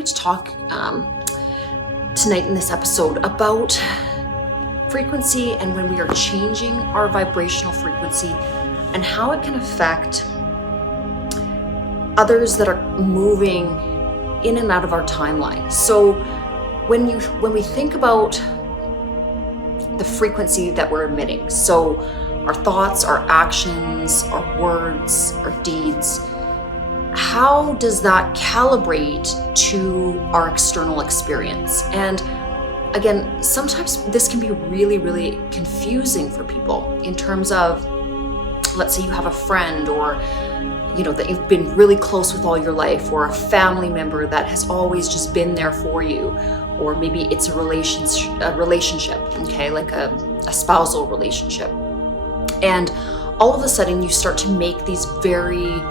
wanted to talk tonight in this episode about frequency and when we are changing our vibrational frequency and how it can affect others that are moving in and out of our timeline. So when we think about the frequency that we're emitting, so our thoughts, our actions, our words, our deeds, how does that calibrate to our external experience? And again, sometimes this can be really, really confusing for people in terms of, let's say you have a friend or, that you've been really close with all your life, or a family member that has always just been there for you, or maybe it's a relationship, okay, like a spousal relationship. And all of a sudden you start to make these very,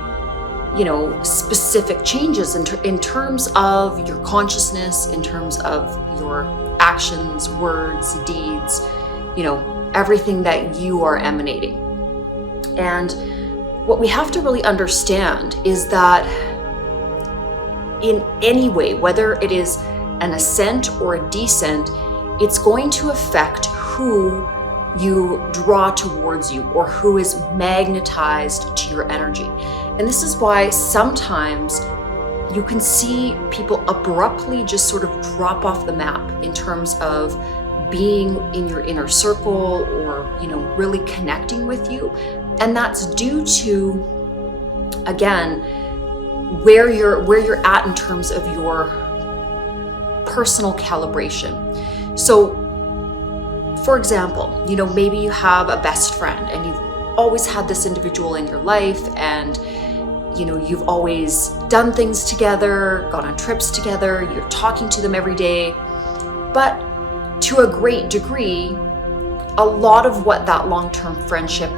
specific changes in terms of your consciousness, in terms of your actions, words, deeds, everything that you are emanating. And what we have to really understand is that in any way, whether it is an ascent or a descent, it's going to affect who you draw towards you or who is magnetized to your energy. And this is why sometimes you can see people abruptly just sort of drop off the map in terms of being in your inner circle or, really connecting with you. And that's due to, again, where you're at in terms of your personal calibration. So, for example, maybe you have a best friend and you've always had this individual in your life, and you've always done things together, gone on trips together, you're talking to them every day. But to a great degree, a lot of what that long-term friendship,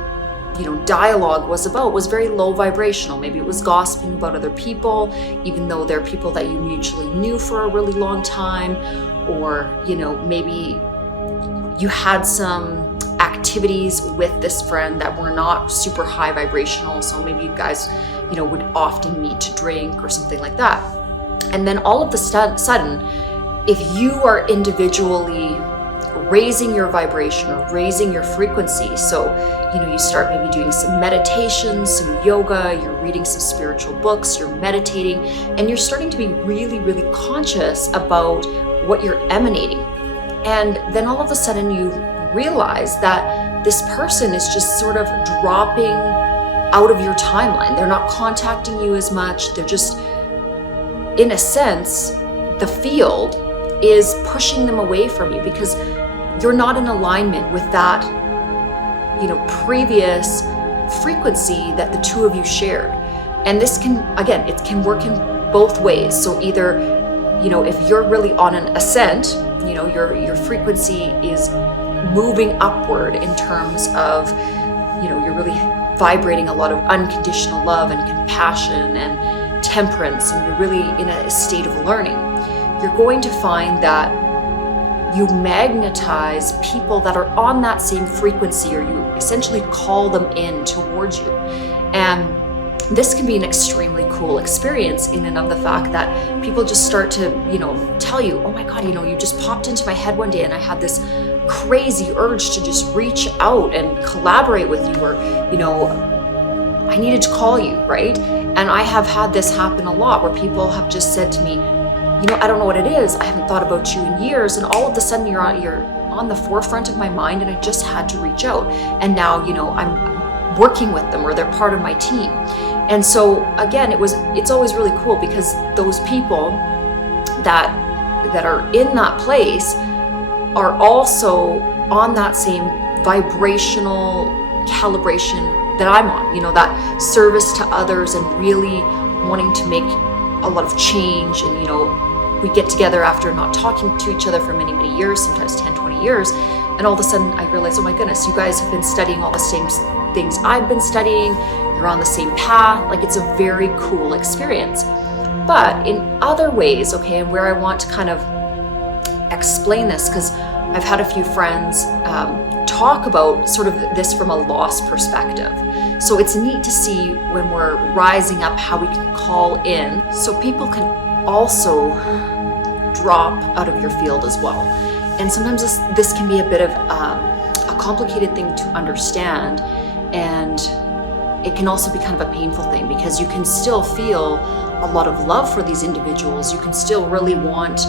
dialogue was about was very low vibrational. Maybe it was gossiping about other people, even though they're people that you mutually knew for a really long time, or, maybe you had some activities with this friend that were not super high vibrational. So maybe you guys, would often meet to drink or something like that. And then all of a sudden, if you are individually raising your vibration or raising your frequency, so, you start maybe doing some meditation, some yoga, you're reading some spiritual books, you're meditating, and you're starting to be really, really conscious about what you're emanating. And then all of a sudden you realize that this person is just sort of dropping out of your timeline. They're not contacting you as much. They're just, in a sense, the field is pushing them away from you because you're not in alignment with that, previous frequency that the two of you shared. And this can, again, it can work in both ways. So either, if you're really on an ascent, your frequency is moving upward in terms of, you're really vibrating a lot of unconditional love and compassion and temperance, and you're really in a state of learning, you're going to find that you magnetize people that are on that same frequency, or you essentially call them in towards you. And this can be an extremely cool experience in and of the fact that people just start to, tell you, oh my God, you just popped into my head one day and I had this crazy urge to just reach out and collaborate with you, or, I needed to call you, right? And I have had this happen a lot where people have just said to me, I don't know what it is. I haven't thought about you in years. And all of a sudden you're on the forefront of my mind, and I just had to reach out. And now, I'm working with them, or they're part of my team. And so again, it's always really cool because those people that are in that place are also on that same vibrational calibration that I'm on, that service to others and really wanting to make a lot of change. And, we get together after not talking to each other for many, many years, sometimes 10, 20 years. And all of a sudden I realize, oh my goodness, you guys have been studying all the same things I've been studying. You're on the same path. Like, it's a very cool experience. But in other ways, okay, and where I want to kind of explain this, because I've had a few friends talk about sort of this from a loss perspective. So it's neat to see when we're rising up how we can call in, so people can also drop out of your field as well. And sometimes this can be a bit of a complicated thing to understand, and it can also be kind of a painful thing, because you can still feel a lot of love for these individuals. You can still really want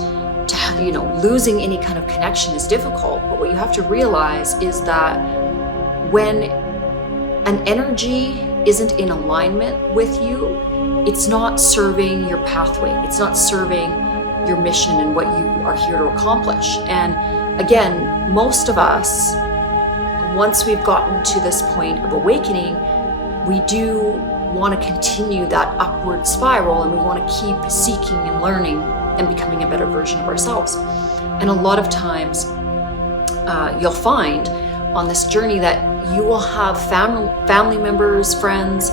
to have, losing any kind of connection is difficult. But what you have to realize is that when an energy isn't in alignment with you, it's not serving your pathway. It's not serving your mission and what you are here to accomplish. And again, most of us, once we've gotten to this point of awakening, we do want to continue that upward spiral, and we want to keep seeking and learning and becoming a better version of ourselves. And a lot of times you'll find on this journey that you will have family members, friends,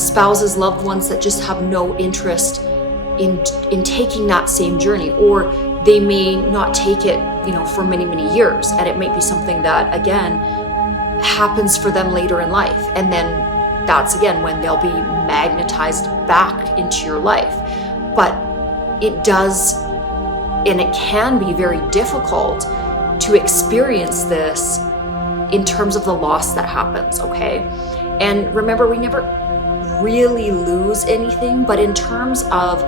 spouses, loved ones that just have no interest in taking that same journey, or they may not take it, for many, many years. And it may be something that, again, happens for them later in life. And then that's, again, when they'll be magnetized back into your life. But it does, and it can be very difficult to experience this in terms of the loss that happens, okay? And remember, we never really lose anything, but in terms of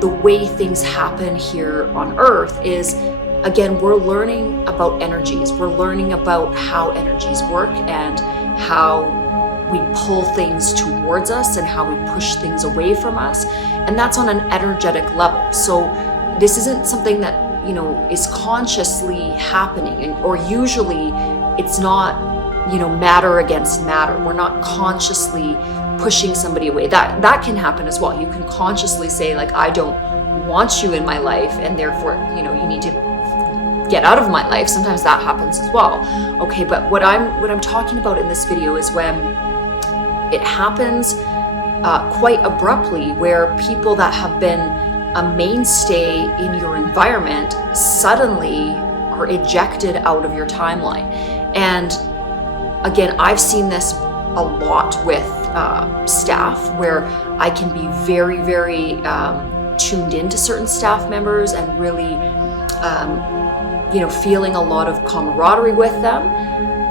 the way things happen here on Earth is, again, we're learning about energies. We're learning about how energies work and how we pull things towards us and how we push things away from us. And that's on an energetic level. So this isn't something that, is consciously happening, or usually it's not, matter against matter. We're not consciously pushing somebody away. That can happen as well. You can consciously say, like, I don't want you in my life, and therefore, you need to get out of my life. Sometimes that happens as well. Okay, but what I'm talking about in this video is when it happens quite abruptly, where people that have been a mainstay in your environment suddenly are ejected out of your timeline. And again, I've seen this a lot with staff, where I can be very, very tuned into certain staff members and really feeling a lot of camaraderie with them.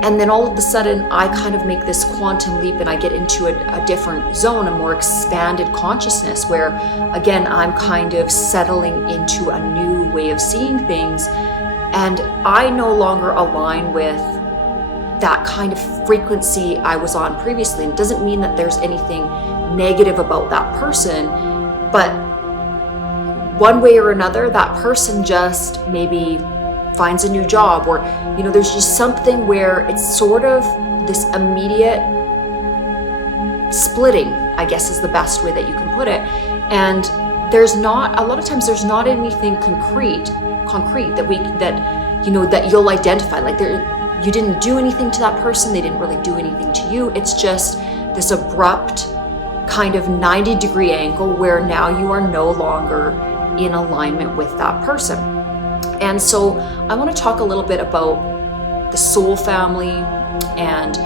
And then all of a sudden I kind of make this quantum leap and I get into a different zone, a more expanded consciousness, where again, I'm kind of settling into a new way of seeing things. And I no longer align with that kind of frequency I was on previously. And it doesn't mean that there's anything negative about that person, but one way or another, that person just maybe finds a new job, or there's just something where it's sort of this immediate splitting, I guess is the best way that you can put it. And there's not, a lot of times there's not anything concrete that you'll identify. Like, you didn't do anything to that person, they didn't really do anything to you. It's just this abrupt kind of 90-degree angle where now you are no longer in alignment with that person. And so I want to talk a little bit about the soul family and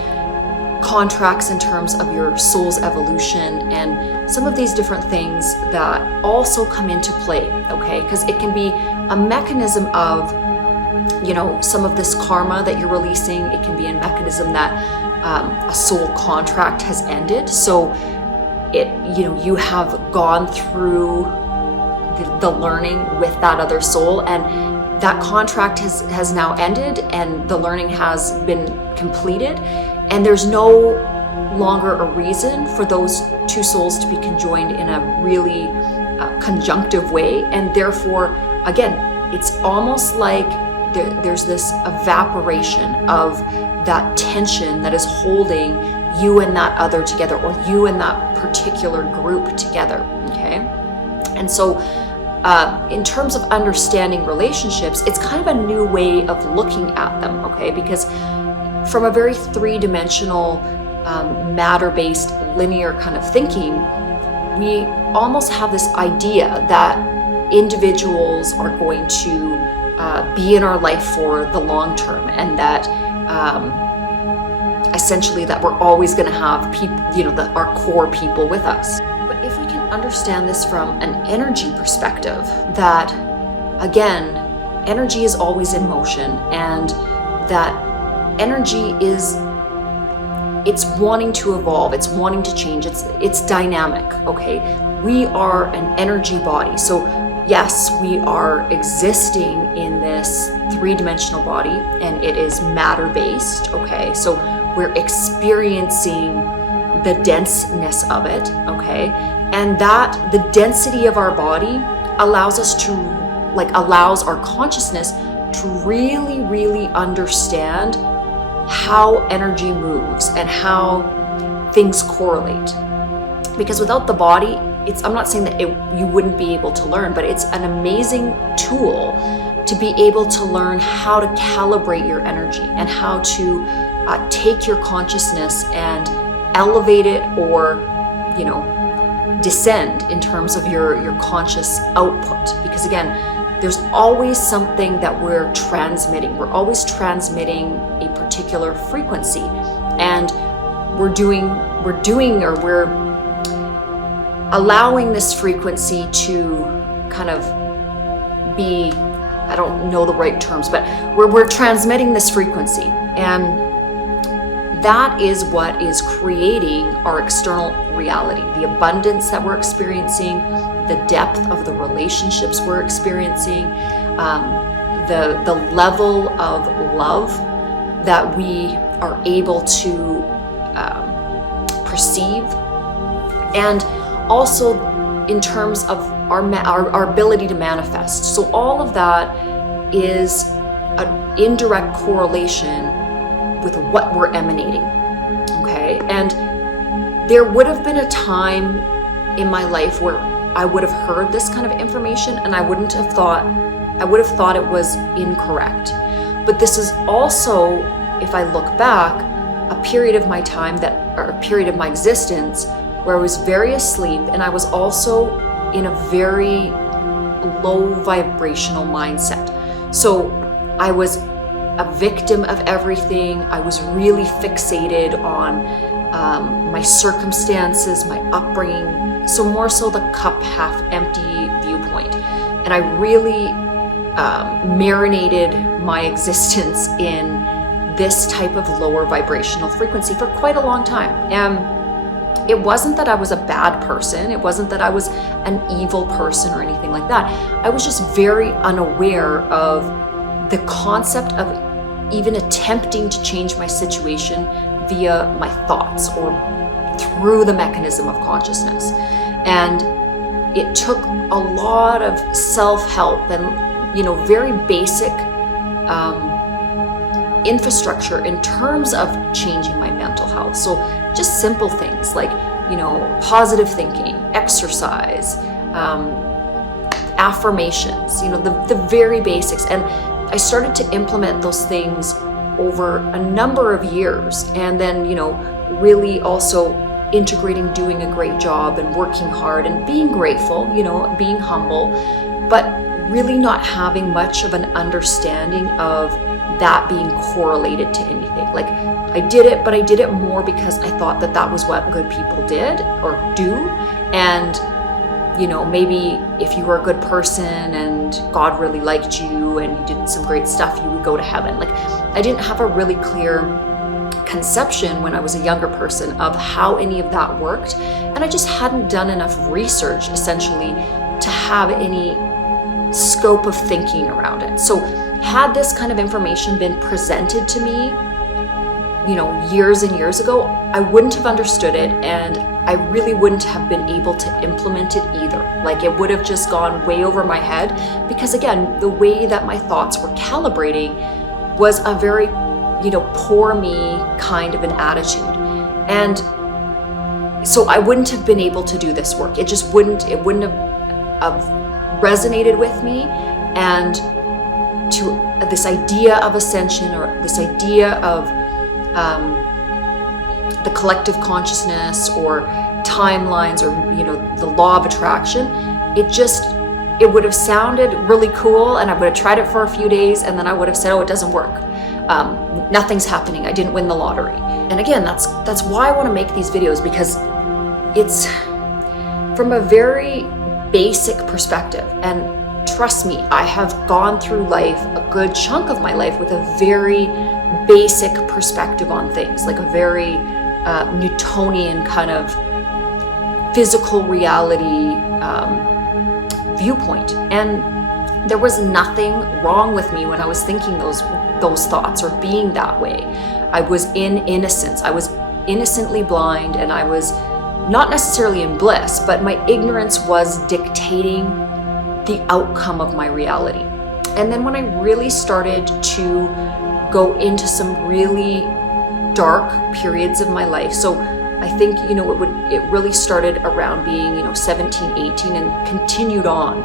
contracts in terms of your soul's evolution and some of these different things that also come into play, okay? Because it can be a mechanism of, some of this karma that you're releasing. It can be a mechanism that a soul contract has ended. So you have gone through the learning with that other soul, and that contract has now ended and the learning has been completed, and there's no longer a reason for those two souls to be conjoined in a really conjunctive way. And therefore, again, it's almost like there's this evaporation of that tension that is holding you and that other together, or you and that particular group together, okay? And so in terms of understanding relationships, it's kind of a new way of looking at them, okay? Because from a very three-dimensional, matter-based, linear kind of thinking, we almost have this idea that individuals are going to be in our life for the long term, and that essentially that we're always going to have people, our core people with us. But if we can understand this from an energy perspective, that again, energy is always in motion, and that energy it's wanting to evolve, it's wanting to change, it's dynamic, okay? We are an energy body. So yes, we are existing in this three-dimensional body, and it is matter-based, okay? So we're experiencing the denseness of it, okay? And that the density of our body allows us to, allows our consciousness to really, really understand how energy moves and how things correlate. Because without the body, I'm not saying that you wouldn't be able to learn, but it's an amazing tool to be able to learn how to calibrate your energy and how to take your consciousness and elevate it, or, descend in terms of your conscious output. Because again, there's always something that we're transmitting. We're always transmitting a particular frequency, and we're allowing this frequency to kind of be, I don't know the right terms, but we're transmitting this frequency, and that is what is creating our external reality, the abundance that we're experiencing, the depth of the relationships we're experiencing, the level of love that we are able to perceive, and also in terms of our ability to manifest. So all of that is an indirect correlation with what we're emanating, okay? And there would have been a time in my life where I would have heard this kind of information, and I would have thought it was incorrect. But this is also, if I look back, a period of my time or a period of my existence where I was very asleep, and I was also in a very low vibrational mindset. So I was a victim of everything. I was really fixated on my circumstances, my upbringing, so more so the cup half empty viewpoint. And I really marinated my existence in this type of lower vibrational frequency for quite a long time. And it wasn't that I was a bad person. It wasn't that I was an evil person or anything like that. I was just very unaware of the concept of even attempting to change my situation via my thoughts or through the mechanism of consciousness. And it took a lot of self-help and, very basic infrastructure in terms of changing my mental health. So just simple things like, positive thinking, exercise, affirmations, the very basics. And I started to implement those things over a number of years, and then, really also integrating doing a great job and working hard and being grateful, being humble, but really not having much of an understanding of that being correlated to anything. Like, I did it, but I did it more because I thought that was what good people did or do. And maybe if you were a good person and God really liked you and you did some great stuff, you would go to heaven. Like, I didn't have a really clear conception when I was a younger person of how any of that worked. And I just hadn't done enough research, essentially, to have any scope of thinking around it. So had this kind of information been presented to me, years and years ago, I wouldn't have understood it, and I really wouldn't have been able to implement it either. Like, it would have just gone way over my head, because again, the way that my thoughts were calibrating was a very, poor me kind of an attitude. And so I wouldn't have been able to do this work. It wouldn't have resonated with me, and to this idea of ascension, or this idea of the collective consciousness or timelines, or the law of attraction, it would have sounded really cool, and I would have tried it for a few days, and then I would have said, oh, it doesn't work, nothing's happening, I didn't win the lottery. And again, that's why I want to make these videos, because it's from a very basic perspective. And trust me, I have gone through life, a good chunk of my life, with a very basic perspective on things, like a very Newtonian kind of physical reality viewpoint. And there was nothing wrong with me when I was thinking those thoughts or being that way. I was in innocence. I was innocently blind, and I was not necessarily in bliss, but my ignorance was dictating the outcome of my reality. And then when I really started to go into some really dark periods of my life, so I think, it really started around being, 17, 18 and continued on,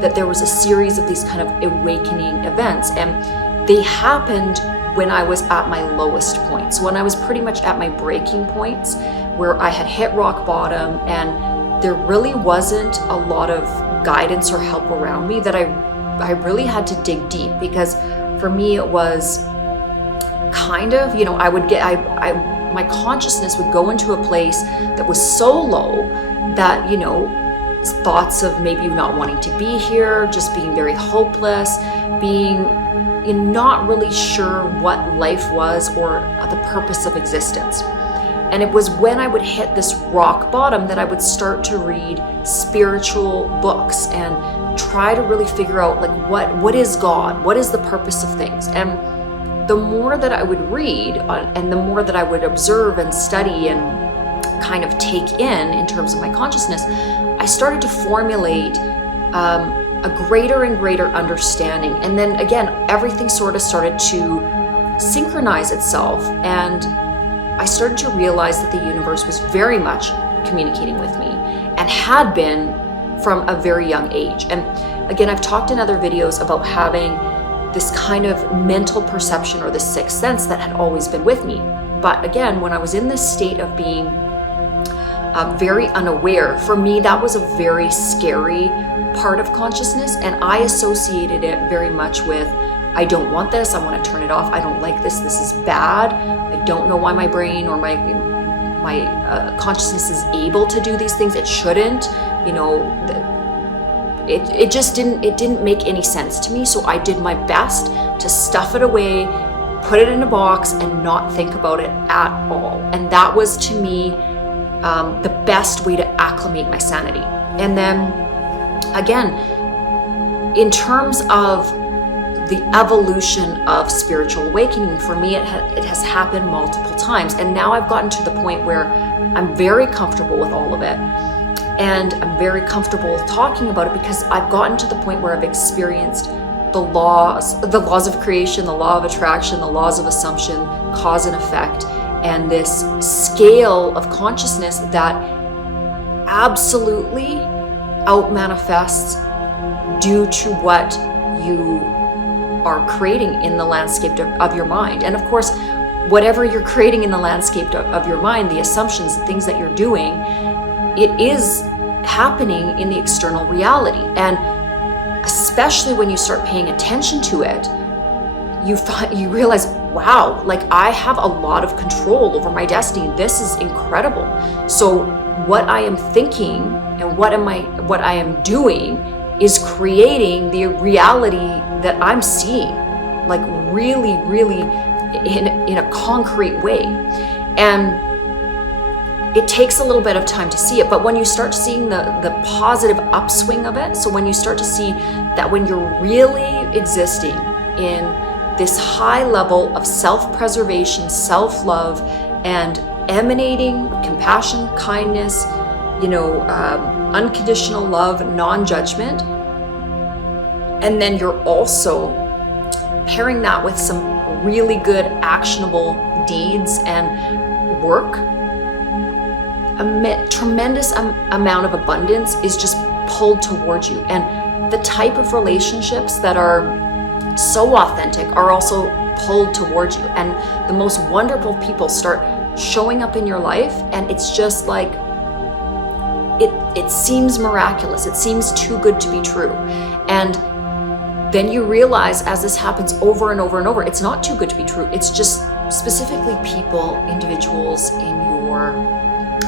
that there was a series of these kind of awakening events. And they happened when I was at my lowest point. So when I was pretty much at my breaking points, where I had hit rock bottom and there really wasn't a lot of guidance or help around me, that I really had to dig deep. Because for me, it was kind of, my consciousness would go into a place that was so low that, thoughts of maybe not wanting to be here, just being very hopeless, being not really sure what life was or the purpose of existence. And it was when I would hit this rock bottom that I would start to read spiritual books and try to really figure out, like, what is God? What is the purpose of things? And the more that I would read and the more that I would observe and study and kind of take in terms of my consciousness, I started to formulate a greater and greater understanding. And then again, everything sort of started to synchronize itself. And I started to realize that the universe was very much communicating with me and had been from a very young age. And again, I've talked in other videos about having this kind of mental perception or the sixth sense that had always been with me. But again, when I was in this state of being very unaware, for me, that was a very scary part of consciousness. And I associated it very much with, I don't want this, I want to turn it off, I don't like this, this is bad, I don't know why my brain or my consciousness is able to do these things, it shouldn't, it just didn't make any sense to me. So I did my best to stuff it away, put it in a box, and not think about it at all. And that was, to me, the best way to acclimate my sanity. And then again, in terms of the evolution of spiritual awakening, for me, it has happened multiple times. And now I've gotten to the point where I'm very comfortable with all of it. And I'm very comfortable talking about it because I've gotten to the point where I've experienced the laws of creation, the law of attraction, the laws of assumption, cause and effect, and this scale of consciousness that absolutely out-manifests due to what you are creating in the landscape of your mind. And of course, whatever you're creating in the landscape of your mind, the assumptions, the things that you're doing, it is happening in the external reality. And especially when you start paying attention to it, you realize, wow, like I have a lot of control over my destiny. This is incredible. So what I am thinking and what I am doing is creating the reality that I'm seeing, like really, really in a concrete way. And it takes a little bit of time to see it, but when you start seeing the positive upswing of it, so when you start to see that when you're really existing in this high level of self-preservation, self-love, and emanating compassion, kindness, unconditional love, non-judgment, and then you're also pairing that with some really good actionable deeds and work, a tremendous amount of abundance is just pulled towards you. And the type of relationships that are so authentic are also pulled towards you. And the most wonderful people start showing up in your life, and it's just like, it seems miraculous. It seems too good to be true. And then you realize, as this happens over and over and over, it's not too good to be true. It's just specifically people, individuals in your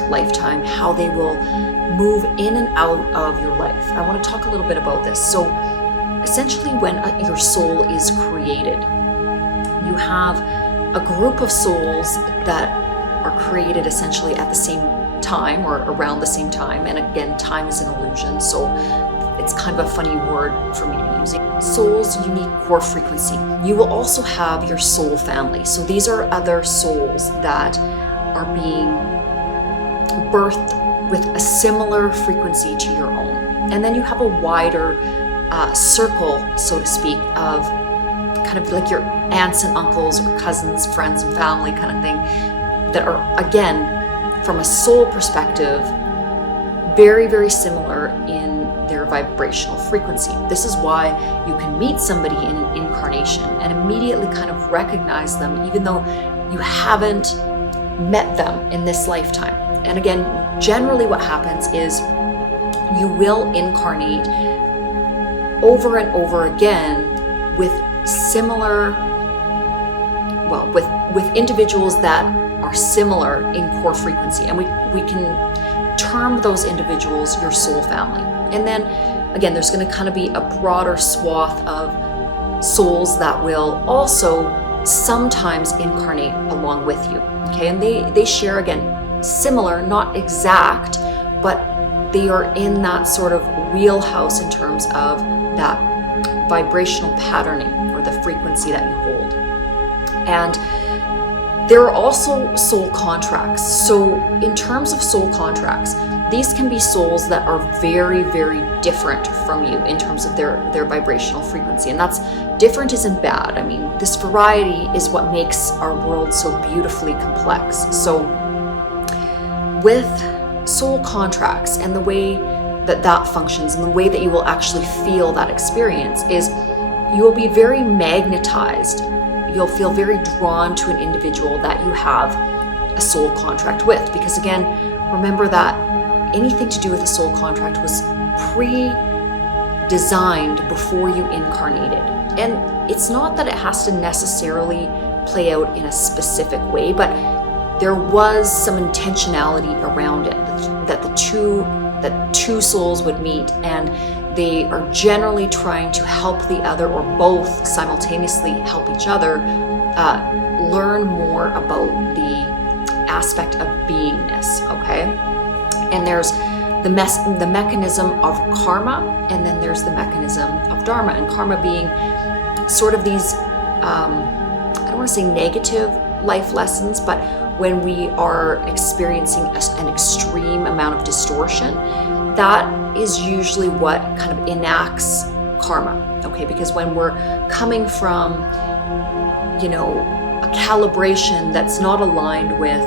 lifetime, how they will move in and out of your life. I want to talk a little bit about this. So essentially, when your soul is created, you have a group of souls that are created essentially at the same time or around the same time. And again, time is an illusion, so it's kind of a funny word for me to be using. Soul's unique core frequency. You will also have your soul family. So these are other souls that are being birthed with a similar frequency to your own. And then you have a wider circle, so to speak, of kind of like your aunts and uncles or cousins, friends and family kind of thing, that are, again, from a soul perspective, very, very similar in their vibrational frequency. This is why you can meet somebody in an incarnation and immediately kind of recognize them, even though you haven't met them in this lifetime. And again, generally what happens is you will incarnate over and over again with similar, well, with individuals that are similar in core frequency. And we can term those individuals your soul family. And then again, there's going to kind of be a broader swath of souls that will also sometimes incarnate along with you. Okay, and they share, again, similar, not exact, but they are in that sort of wheelhouse in terms of that vibrational patterning or the frequency that you hold. And there are also soul contracts. So in terms of soul contracts, these can be souls that are very, very different from you in terms of their vibrational frequency. And that's different isn't bad. I mean, this variety is what makes our world so beautifully complex. So with soul contracts and the way that functions and the way that you will actually feel that experience is you will be very magnetized. You'll feel very drawn to an individual that you have a soul contract with. Because again, remember that anything to do with a soul contract was pre-designed before you incarnated. And it's not that it has to necessarily play out in a specific way, but there was some intentionality around it, that two souls would meet, and they are generally trying to help the other, or both simultaneously help each other learn more about the aspect of beingness, okay? And there's the mechanism of karma, and then there's the mechanism of dharma. And karma being sort of these, I don't want to say negative life lessons, but when we are experiencing an extreme amount of distortion, that is usually what kind of enacts karma, okay? Because when we're coming from, a calibration that's not aligned with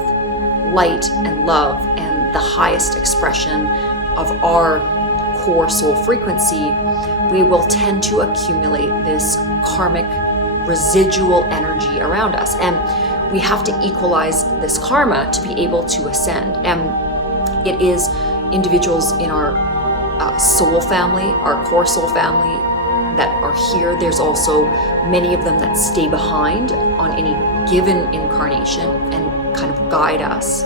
light and love and the highest expression of our core soul frequency, we will tend to accumulate this karmic residual energy around us. And we have to equalize this karma to be able to ascend. And it is individuals in our soul family, our core soul family, that are here. There's also many of them that stay behind on any given incarnation and kind of guide us.